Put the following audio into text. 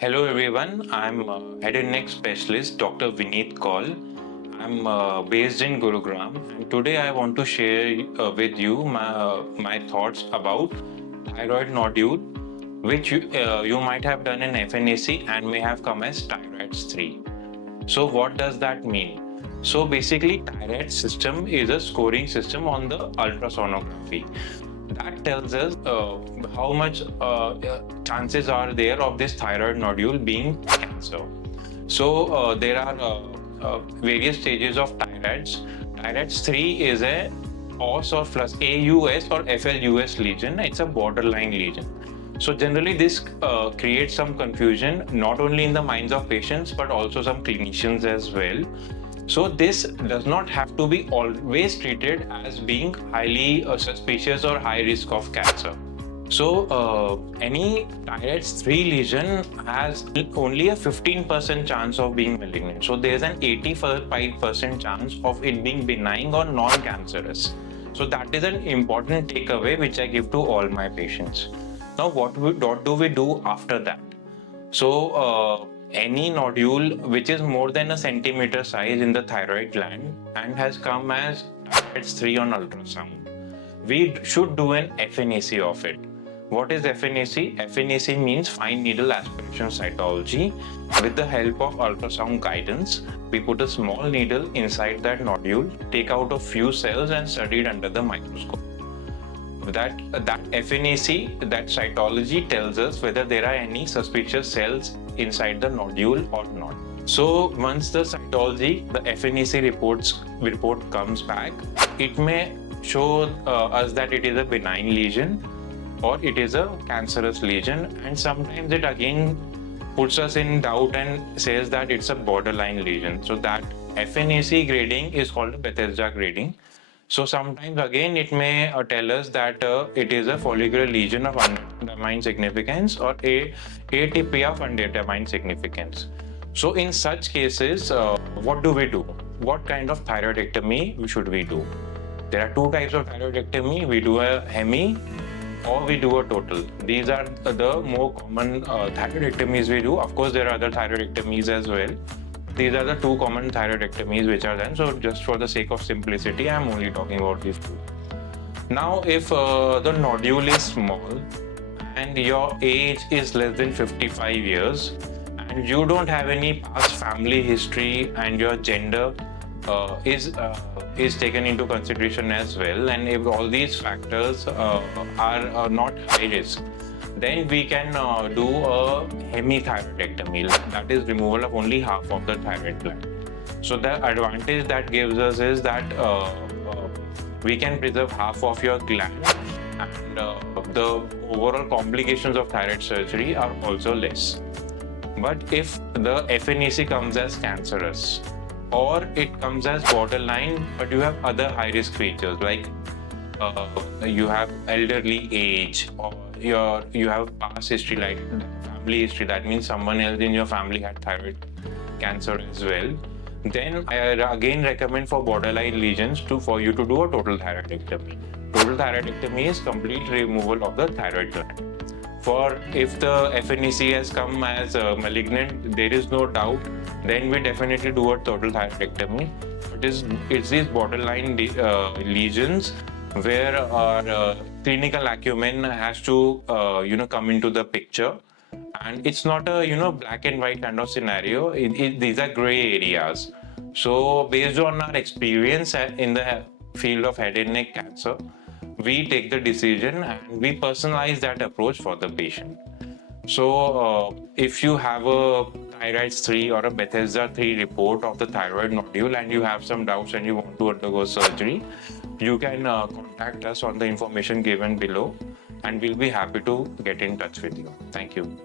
Hello everyone, I'm head and neck specialist Dr. Vineet Kaul. I'm based in Gurugram, and today I want to share with you my thoughts about thyroid nodule, which you might have done in FNAC and may have come as TIRADS 3. So what does that mean? So basically, TIRADS system is a scoring system on the ultrasonography. That tells us how much chances are there of this thyroid nodule being cancer. So there are various stages of TIRADS. TIRADS 3 is a OS or plus AUS or FLUS lesion. It's a borderline lesion. So generally this creates some confusion not only in the minds of patients but also some clinicians as well. So this does not have to be always treated as being highly suspicious or high risk of cancer. So any TIRADS 3 lesion has only a 15% chance of being malignant. So there's an 85% chance of it being benign or non-cancerous. So that is an important takeaway which I give to all my patients. Now what do we do after that? So any nodule which is more than a centimeter size in the thyroid gland and has come as TIRADS 3 on ultrasound, we should do an FNAC of it. What is FNAC? FNAC means fine needle aspiration cytology. With the help of ultrasound guidance, we put a small needle inside that nodule, take out a few cells and study it under the microscope. That FNAC, that cytology tells us whether there are any suspicious cells inside the nodule or not. So once the cytology, the FNAC report comes back, it may show us that it is a benign lesion or it is a cancerous lesion, and sometimes it again puts us in doubt and says that it's a borderline lesion. So that FNAC grading is called a Bethesda grading. So sometimes again it may tell us that it is a follicular lesion of undetermined significance or atypia of undetermined significance. So in such cases, what do we do? What kind of thyroidectomy should we do? There are two types of thyroidectomy. We do a hemi or we do a total. These are the more common thyroidectomies we do. Of course, there are other thyroidectomies as well. These are the two common thyroidectomies which are done. So just for the sake of simplicity, I'm only talking about these two. Now, if the nodule is small and your age is less than 55 years and you don't have any past family history and your gender is taken into consideration as well, and if all these factors are not high risk, then we can do a hemithyroidectomy. That is removal of only half of the thyroid gland. So the advantage that gives us is that we can preserve half of your gland, and the overall complications of thyroid surgery are also less. But if the FNAC comes as cancerous, or it comes as borderline, but you have other high-risk features like you have elderly age, or you have past history like family history, that means someone else in your family had thyroid cancer as well, then I again recommend for borderline lesions for you to do a total thyroidectomy. Total thyroidectomy is complete removal of the thyroid gland. For if the FNAC has come as malignant, there is no doubt, then we definitely do a total thyroidectomy. It's these borderline lesions where our clinical acumen has to come into the picture, and it's not a black and white kind of scenario. These are gray areas. So based on our experience in the field of head and neck cancer, we take the decision and we personalize that approach for the patient. So if you have a TIRADS 3 or a Bethesda 3 report of the thyroid nodule and you have some doubts and you want to undergo surgery, you can contact us on the information given below, and we'll be happy to get in touch with you. Thank you.